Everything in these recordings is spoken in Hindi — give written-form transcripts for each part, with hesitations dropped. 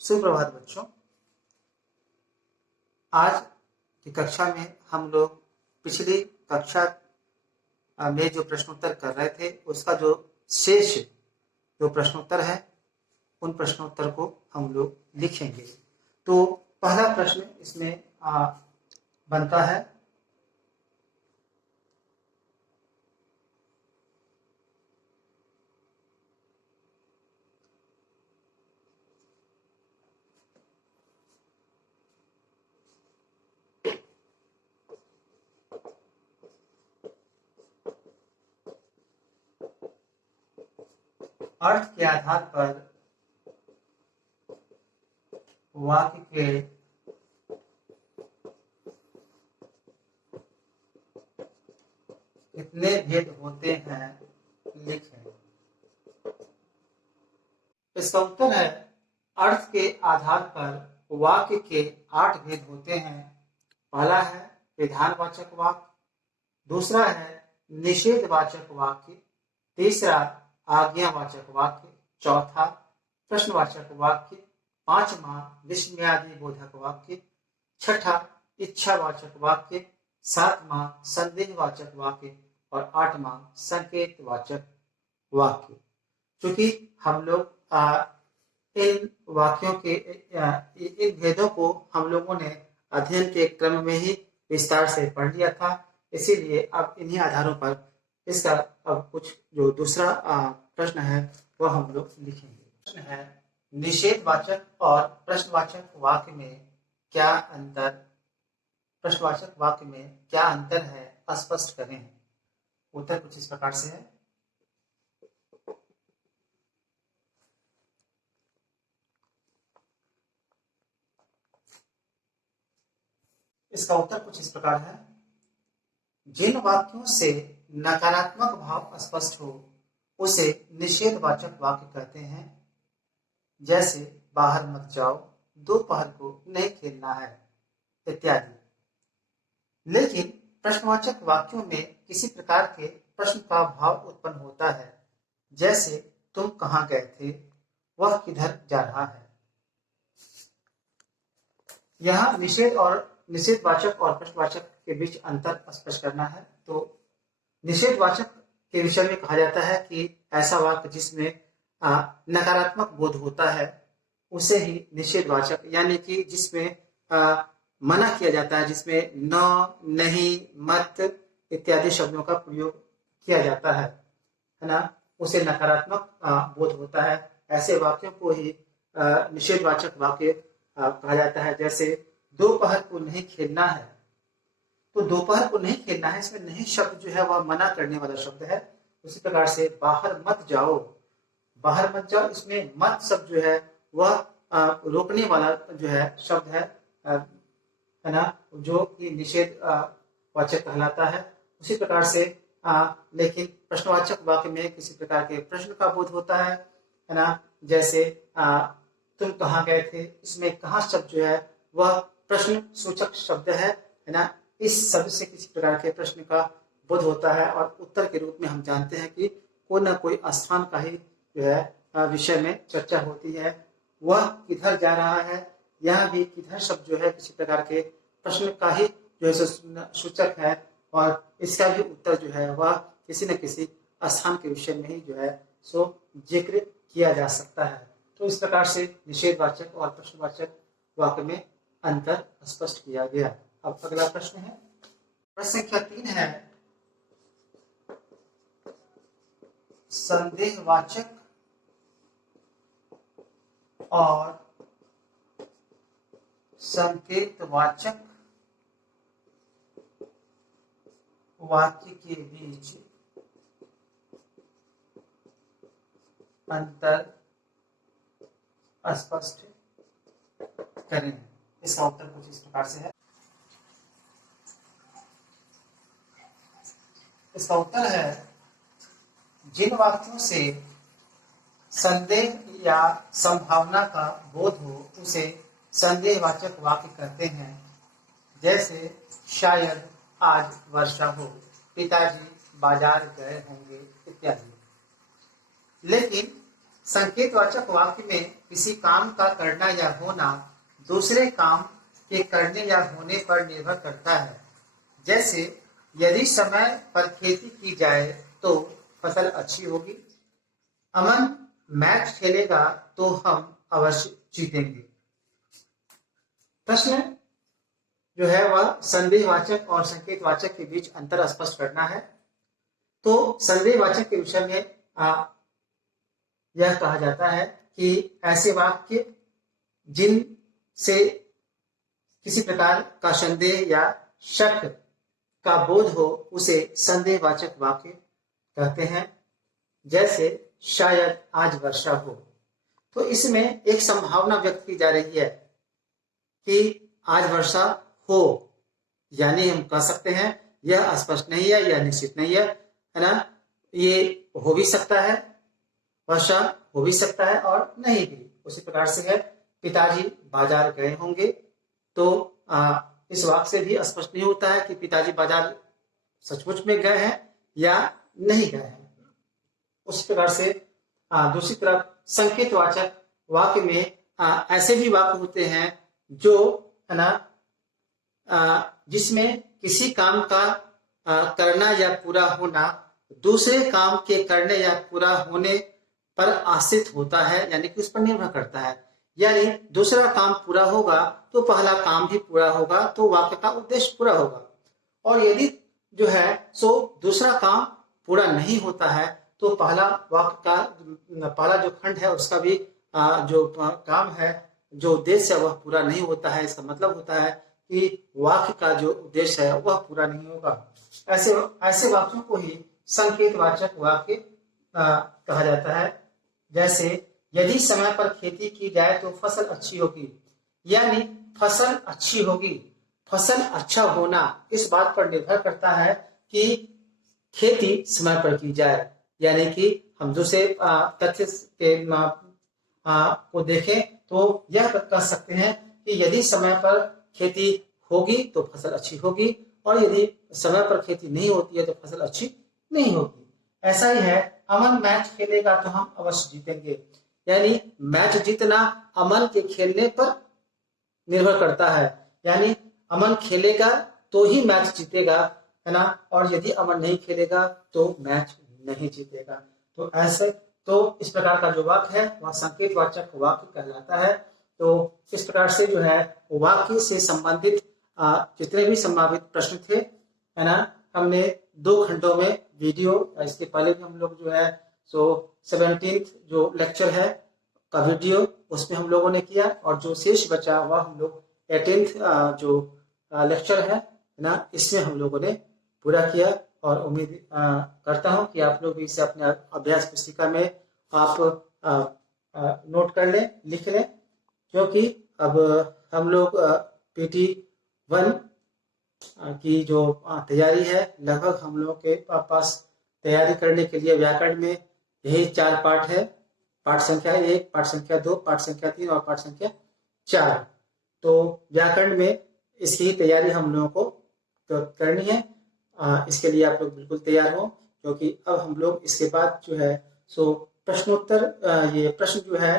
सुप्रभात बच्चों। आज की कक्षा में हम लोग पिछली कक्षा में जो प्रश्नोत्तर कर रहे थे उसका जो शेष जो प्रश्नोत्तर है उन प्रश्नोत्तर को हम लोग लिखेंगे। तो पहला प्रश्न इसमें बनता है अर्थ के आधार पर वाक्य के कितने भेद होते हैं लिखें। इसका उत्तर है अर्थ के आधार पर वाक्य के 8 भेद होते हैं। पहला है विधानवाचक वाक्य, दूसरा है निषेधवाचक वाक्य, तीसरा आज्ञावाचक वाक्य, चौथा प्रश्नवाचक वाक्य, पांचवा विस्मयादि बोधक वाक्य, छठा इच्छावाचक वाक्य, सातवां संदेहवाचक वाक्य और आठवां संकेतवाचक वाक्य। क्योंकि हम लोग इन वाक्यों के इन भेदों को हम लोगों ने अध्ययन के क्रम में ही विस्तार से पढ़ लिया था, इसीलिए अब इन्हीं आधारों पर इसका अब कुछ जो दूसरा प्रश्न है वह हम लोग लिखेंगे। प्रश्न है निषेधवाचक और प्रश्नवाचक वाक्य में क्या अंतर प्रश्नवाचक वाक्य में क्या अंतर है, स्पष्ट करें। उत्तर कुछ इस प्रकार से है। इसका उत्तर कुछ इस प्रकार है। जिन वाक्यों से नकारात्मक भाव स्पष्ट हो उसे निषेधवाचक वाक्य कहते हैं, जैसे बाहर मत जाओ, दोपहर को नहीं खेलना है इत्यादि। लेकिन प्रश्नवाचक वाक्यों में किसी प्रकार के प्रश्न का भाव उत्पन्न होता है, जैसे तुम कहाँ गए थे, वह किधर जा रहा है। यहाँ निषेधवाचक और प्रश्नवाचक के बीच अंतर स्पष्ट करना है। तो निषेधवाचक के विषय में कहा जाता है कि ऐसा वाक्य जिसमें नकारात्मक बोध होता है उसे ही निषेधवाचक, यानी कि जिसमें मना किया जाता है, जिसमें न, नहीं, मत इत्यादि शब्दों का प्रयोग किया जाता है ना, उसे नकारात्मक बोध होता है। ऐसे वाक्यों को ही निषेधवाचक वाक्य कहा जाता है। जैसे दोपहर को नहीं खेलना है, तो दोपहर को नहीं खेलना है, इसमें नहीं शब्द जो है वह मना करने वाला शब्द है। उसी प्रकार से बाहर मत जाओ, बाहर मत जाओ, इसमें मत शब्द जो है वह रोकने वाला जो है शब्द है ना, जो कि निषेध वाचक कहलाता है। उसी प्रकार से लेकिन प्रश्नवाचक वाक्य में किसी प्रकार के प्रश्न का बोध होता है ना, जैसे तुम कहाँ गए थे, इसमें कहाँ शब्द जो है वह प्रश्न सूचक शब्द है ना। इस शब्द से किसी प्रकार के प्रश्न का बोध होता है और उत्तर के रूप में हम जानते हैं कि कोई ना कोई स्थान का ही जो है विषय में चर्चा होती है। वह किधर जा रहा है, यह भी किधर शब्द जो है किसी प्रकार के प्रश्न का ही जो है सूचक है और इसका भी उत्तर जो है वह किसी न किसी स्थान के विषय में ही जो है सो जिक्र किया जा सकता है। तो इस प्रकार से निषेधवाचक और प्रश्नवाचक वाक्य में अंतर स्पष्ट किया गया। अब अगला प्रश्न है, प्रश्न संख्या 3 है संदेहवाचक और संकेतवाचक वाक्य के बीच अंतर स्पष्ट करें। इसका उत्तर कुछ इस प्रकार से है। इसका उत्तर है जिन वाक्यों से संदेह या संभावना का बोध हो उसे संदेहवाचक वाक्य कहते हैं, जैसे शायद आज वर्षा हो, पिताजी बाजार गए होंगे इत्यादि। लेकिन संकेतवाचक वाक्य में किसी काम का करना या होना दूसरे काम के करने या होने पर निर्भर करता है। जैसे यदि समय पर खेती की जाए तो फसल अच्छी होगी। अमन मैच खेलेगा तो हम अवश्य जीतेंगे। प्रश्न जो है वह संदेहवाचक और संकेतवाचक के बीच अंतर स्पष्ट करना है। तो संदेहवाचक के विषय में यह कहा जाता है कि ऐसे वाक्य जिनसे किसी प्रकार का संदेह या शक का बोध हो उसे संदेहवाचक वाक्य कहते हैं। जैसे शायद आज वर्षा हो, तो इसमें एक संभावना व्यक्त की जा रही है कि आज वर्षा हो, यानी हम कह सकते हैं यह स्पष्ट नहीं है, यह निश्चित नहीं है ना, ये हो भी सकता है, वर्षा हो भी सकता है और नहीं भी। उसी प्रकार से है पिताजी बाजार गए होंगे, तो इस वाक्य से भी स्पष्ट नहीं होता है कि पिताजी बाजार सचमुच में गए हैं या नहीं गए हैं। उसी प्रकार से दूसरी तरफ संकेतवाचक वाक्य में ऐसे भी वाक्य होते हैं जो है ना जिसमें किसी काम का करना या पूरा होना दूसरे काम के करने या पूरा होने पर आश्रित होता है, यानी कि उस पर निर्भर करता है। यानी दूसरा काम पूरा होगा तो पहला काम भी पूरा होगा, तो वाक्य का उद्देश्य पूरा होगा। और यदि जो है सो दूसरा काम पूरा नहीं होता है तो पहला वाक्य का पहला जो खंड है उसका भी जो काम है, जो उद्देश्य है वह पूरा नहीं होता है। इसका मतलब होता है कि वाक्य का जो उद्देश्य है वह पूरा नहीं होगा। ऐसे वाक्यों को ही संकेतवाचक वाक्य कहा जाता है। जैसे यदि समय पर खेती की जाए तो फसल अच्छी होगी, यानी फसल अच्छी होगी। फसल अच्छा होना इस बात पर निर्भर करता है कि खेती समय पर की जाए, यानी कि हम दूसरे तथ्य को देखें तो यह कह सकते हैं कि यदि समय पर खेती होगी तो फसल अच्छी होगी, और यदि समय पर खेती नहीं होती है तो फसल अच्छी नहीं होगी। ऐसा ही है, अमन मैच खेलेगा तो हम अवश्य जीतेंगे, यानी मैच जीतना अमन के खेलने पर निर्भर करता है। यानी अमन खेलेगा तो ही मैच जीतेगा, है ना, और यदि अमन नहीं खेलेगा तो मैच नहीं जीतेगा। तो ऐसे इस प्रकार का जो वाक्य है वह संकेतवाचक वाक्य कहलाता है। तो इस प्रकार से जो है वाक्य से संबंधित जितने भी संभावित प्रश्न थे, है ना, हमने 2 खंडों में वीडियो, इसके पहले भी हम लोग जो है 17th जो लेक्चर है का वीडियो उसमें हम लोगों ने किया, और जो शेष बचा वह हम लोग 18th जो लेक्चर है ना, इसमें हम लोगों ने पूरा किया। और उम्मीद करता हूं कि आप लोग भी इसे अपने अभ्यास पुस्तिका में आप नोट कर लें, लिख लें, क्योंकि अब हम लोग PT1 की जो तैयारी है, लगभग हम लोगों के पास तैयारी करने के लिए व्याकरण में यही 4 पाठ है। पाठ संख्या 1, पाठ संख्या 2, पाठ संख्या 3 और पाठ संख्या 4। तो व्याकरण में इसकी ही तैयारी हम लोगों को करनी है। इसके लिए आप लोग बिल्कुल तैयार हो, क्योंकि अब हम लोग इसके बाद जो है प्रश्नोत्तर, ये प्रश्न जो है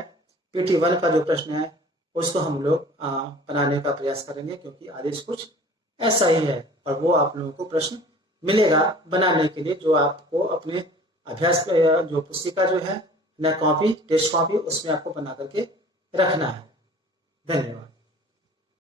PT1 का जो प्रश्न है उसको हम लोग बनाने का प्रयास करेंगे, क्योंकि आदेश कुछ ऐसा ही है और वो आप लोगों को प्रश्न मिलेगा बनाने के लिए, जो आपको अपने अभ्यास जो पुस्तिका जो है ना, कॉपी, टेस्ट कॉपी, उसमें आपको बना करके रखना है। धन्यवाद।